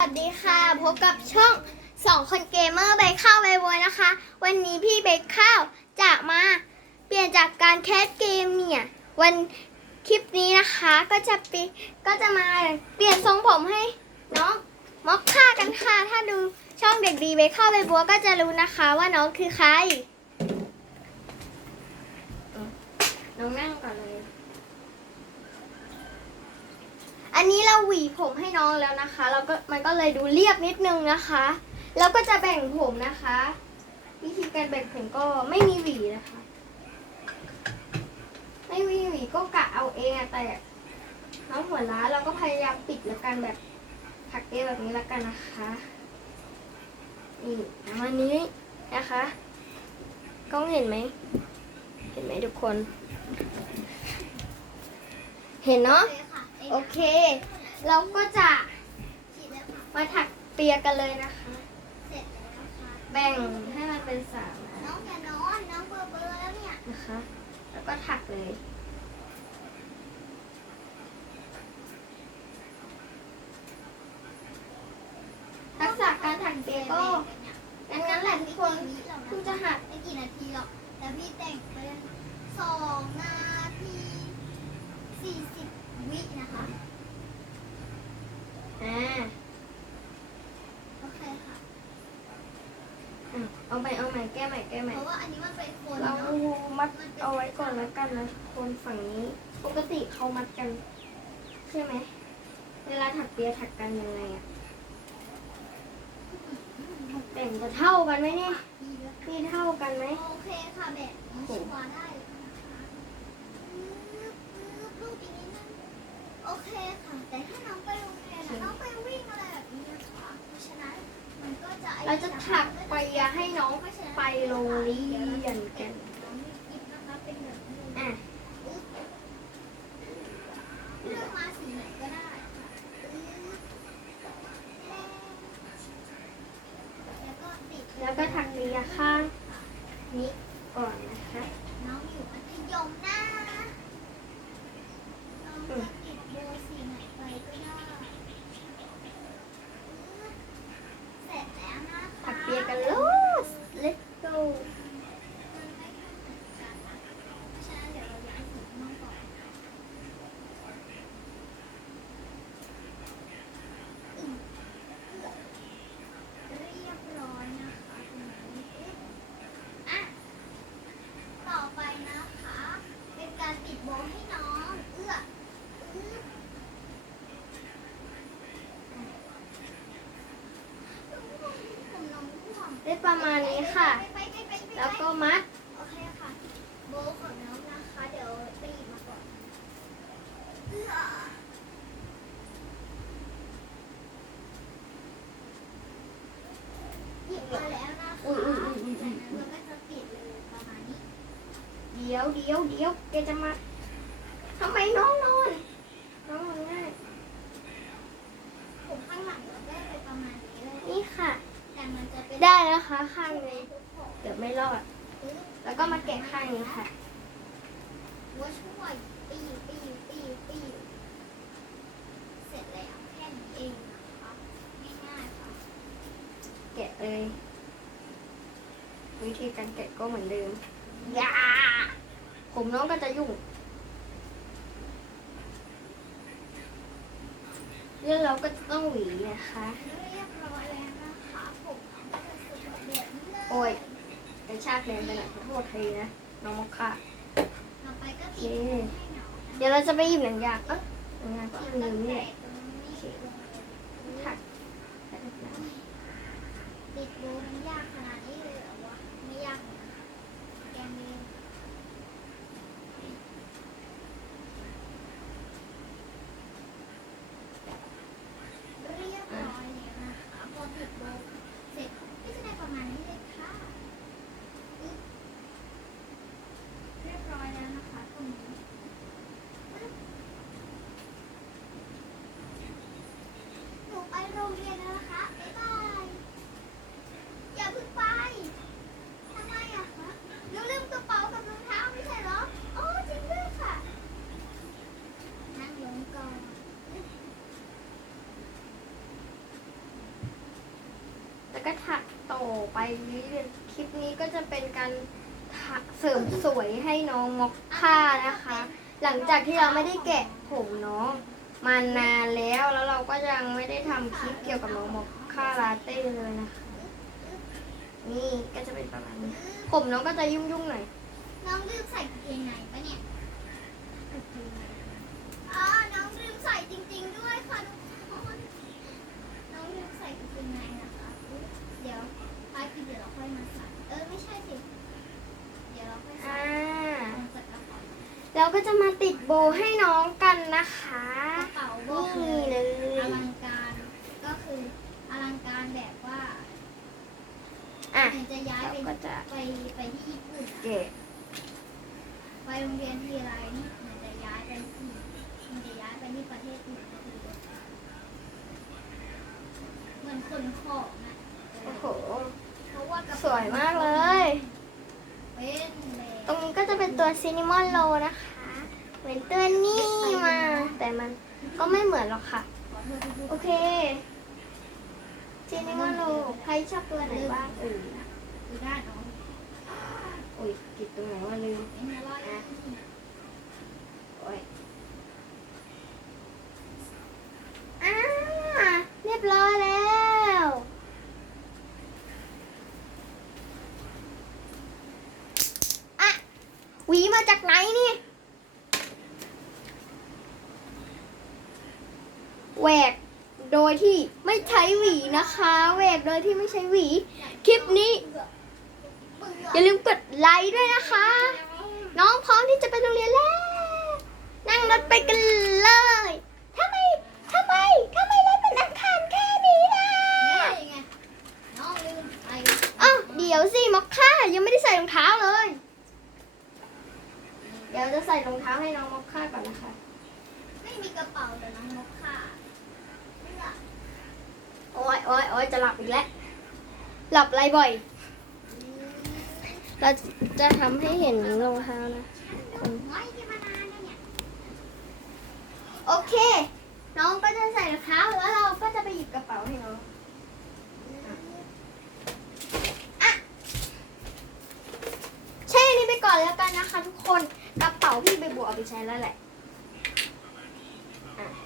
สวัสดีค่ะ พบกับช่องสองคนเกมเมอร์เบข้าวใบบัวนะคะ วันนี้พี่เบข้าวจะมาเปลี่ยนจากการแคสเกมเนี่ย วันคลิปนี้นะคะก็จะปีก็จะมาเปลี่ยนทรงผมให้น้องม็อกค่ากันค่ะ ถ้าดูช่องเด็กดีเบข้าวใบบัวก็จะรู้นะคะว่าน้องคือใคร น้องนั่งก่อนเลย อันนี้เราหวีผมให้น้องแล้วนะคะเราก็มันก็เลยดูเรียบนิดนึงนะคะ แล้วก็จะแบ่งผมนะคะ วิธีการแบ่งผมก็ไม่มีหวีนะคะ ไม่มีหวีก็กะเอาเองอะแต่น้องหัวล้าเราก็พยายามปิดแล้วกันแบบถักเอวแบบนี้แล้วกันนะคะนี่ประมาณนี้นะคะกล้องเห็นไหมเห็นไหมทุกคน เห็นเนาะ โอเค เราก็จะมาถักเปียกันเลยนะคะ แบ่งให้มันเป็นสามอันน้องอย่านอนน้องเบอร์เบอร์แล้วเนี่ยนะคะ แล้วก็ถักเลยทักษะการถักเปียก็งั้นงั้นแหละทุกคนเพิ่งจะหัดไม่กี่นาทีหรอกแต่พี่แต่งไปสองนาทีสี่สิบ วินะคะ อ่า โอเคค่ะ อะเอาใหม่เอาใหม่แก้ใหม่แก้ใหม่ เพราะว่าอันนี้มันเป็นคนเราเนาะมัดเอาไว้ก่อนแล้วกันนะทุกคนฝั่งนี้ ปกติเขามัดกัน ใช่ไหม เวลาถักเปียถักกันยังไงอะแต่งจะเท่ากันไหมเนี่ยดีแล้วนี่เท่ากันไหม โอเคค่ะแบบนี้ชัวร์ได้เลยนะคะปึ๊บปึ๊บรูปอีกนิดนึงโอเคค่ะ แต่ถ้าน้องไปโรงเรีย น้องไปวิ่งอะไรแบบนี้นะคะเพราะฉะนั้นมันก็จะเราจะถักไปให้น้องไปโรงเรียนกัน น้องมีคลิปนะคะเป็นแบบนี้ อะ เลือกมาสีไหนก็ได้ค่ะแล้วก็ติด แล้วก็ถักเปียข้างนี้ก่อนนะคะ น้องอยู่มัธยมนะน้องจะติดโบสีไหนไปก็ได้เสร็จแล้วนะคะ ถักเปียกันเลย let's go มันไม่ทำเหมือนกันนะเพราะฉะนั้นเดี๋ยวเราย้ายสีม่วงก่อนอืมเรียบร้อยนะคะตรงนี้อะ ต่อไปนะคะ เป็นการติดโบว์ให้น้อง เอื้ออื้อผมน้องห่วง ได้ประมาณนี้ค่ะ แล้วก็มัดโอเคค่ะโบของน้องนะคะ เดี๋ยวไปหยิบมาก่อนเอื้อหยิบมาแล้วนะคะมันเราก็จะปิดเลยประมาณนี้ เดี๋ยวเดี๋ยวเดี๋ยวแกจะมาทำไมน้องนอนน้องนอนง่าย ผมข้างหลังเราได้เลยประมาณนี้เลย นี่ค่ะ แต่มันจะเป็น ได้แล้วค่ะข้างนี้เดี๋ยวไม่รอด แล้วก็มาแกะข้างนี้ค่ะว่าช่วยปีปีปีปีเสร็จแล้วแค่นี้เองนะคะง่ายๆค่ะแกะเลย วิธีการแกะก็เหมือนเดิมยาผมน้องก็จะยุ่งแล้วเราก็ต้องหวีนะคะ เรียบร้อยแล้วนะคะผมเอาไปสวยแบบ นี้เลยโอ้ยกระชากแรงไปหน่อยขอโทษทีนะ น้องมอคค่ะต่อไปก็ติดให้น้องนะเดี๋ยวเราจะไปหยิบหนังยางเอ๊ะหนังยางก็อันตั้งนี้แต่แหละตรงนี้ถักติดโบมันยากขนาดนี้เลยเหรอวะไม่ยากนะแกมเองเรียบร้อยแล้วนะคะพอติดโบเสร็จก็จะได้ประมาณนี้เลยค่ะอึ๊บเรียบร้อยแล้วนะคะตรงนี้อึ๊บ แล้ว ก็ถักต่อไปเรื่อยๆคลิปนี้ก็จะเป็นการถักเสริมสวยให้น้องมอกค่านะคะ หลังจากที่เราไม่ได้แกะผมน้องมานานแล้วแล้วเราก็ยังไม่ได้ทำคลิปเกี่ยวกับน้องมอกค่าลาเต้เลยนะคะ นี่ก็จะเป็นประมาณนี้ ผมน้องก็จะยุ่งๆหน่อย น้องลืมใส่กางเกงในปะเนี่ยอ๋อน้องลืมใส่จริง ๆ ด้วยค่ะทุกคน น้องลืมใส่กางเกงในนะคะ เดี๋ยวปลายปีเดี๋ยวเราค่อยมาใส่ เออไม่ใช่สิ เดี๋ยวเราค่อยใส่ อ่า ลงจากกระเป๋า เรา ก็จะมาติดโบให้น้องกันนะคะกระเป๋าบอกเลนี่ยเลอยลังการก็คืออลังการแบบว่าอะเหมือนจะย้ายเราไปก็จะไปไปที่ญี่ปุ่นอะเกะไปโรงเรียนทีไรนี่เหมือนจะย้ายไปที่มันจะย้ายไปที่ประเทศอื่นก็คือเหมือนขนของอะโอ้โห เพราะว่ากระสวยมากเลย เป็นแบตรงนี้ก็จะเป็นตัวซินิมอนโลนะคะเห มือนตัวนี้มา แต่มันก็ไม่เหมือนหรอกค่ะขอโทษทุกโอเคซินิมอนโลใครชอบตัวไหนบ้างเอ่ยดูด้านน้องอุ้ยติดตรงไหนวะลืมเป็นอะไรโอ้ยอ่าเรียบร้อยแล้วอะหวีมาจากไหนนี่แหวก โดยที่ไม่ใช้หวีนะคะแหวกโดยที่ไม่ใช้หวี คลิปนี้ อย่าลืมกดไลค์ด้วยนะคะ น้องพร้อมที่จะไปโรงเรียนแล้ว นั่งรถไปกันเลยทำไมทำไมทำไมรถเป็นอังคารแค่นี้ล่ะนี่ไงน้องลืมไปอ้าวเดี๋ยวสิมอคค่ายังไม่ได้ใส่รองเท้าเลย เดี๋ยวจะใส่รองเท้าให้น้องมอคค่าก่อนนะคะ ไม่มีกระเป๋าแต่น้องมกค่ะเลือกโอ้ยโอ้ยโอ้ยจะหลับอีกแล้ว หลับอะไรบ่อย เราจะทำให้เห็นรองเท้านะ โอเค น้องก็จะใส่รองเท้าแล้วเราก็จะไปหยิบกระเป๋าให้น้องอะใช่อันนี้ไปก่อนแล้วกันนะคะทุกคน กระเป๋าพี่ใบบัวเอาไปใช้แล้วแหละ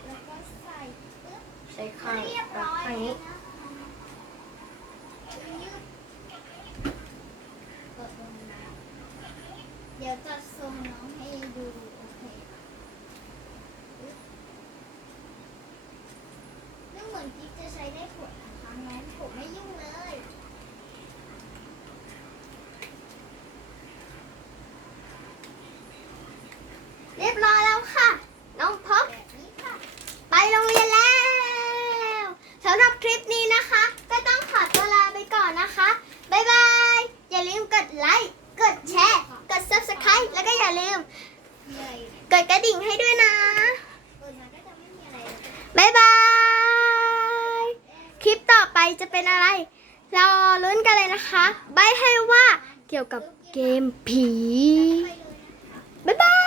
แล้วก็ใส่ปึ๊บ ใช้ ข้างเรียบร้อยข้างนี้เดี๋ยวจัดทรงน้องให้ดูโอเคนึกเหมือนกิ๊จะใช้ได้ผลนะคะงั้นผมไม่ยุ่งเลยเรียบร้อยแล้วค่ะ น้องพ็อป แบบนี้ค่ะ ไปโรงเรียนแล้วสำหรับคลิปนี้นะคะ ก็ต้องขอตัวลาไปก่อนนะคะ บ๊ายบาย อย่าลืมกดไลค์ กดแชร์ กด subscribe แล้วก็อย่าลืม เลย ก ดกระดิ่งให้ด้วยนะบ๊ายบาย คลิปต่อไปจะเป็นอะไร รอลุ้นกันเลยนะคะใบให้ว่าเกี่ยวกับเกมผีบ๊ายบาย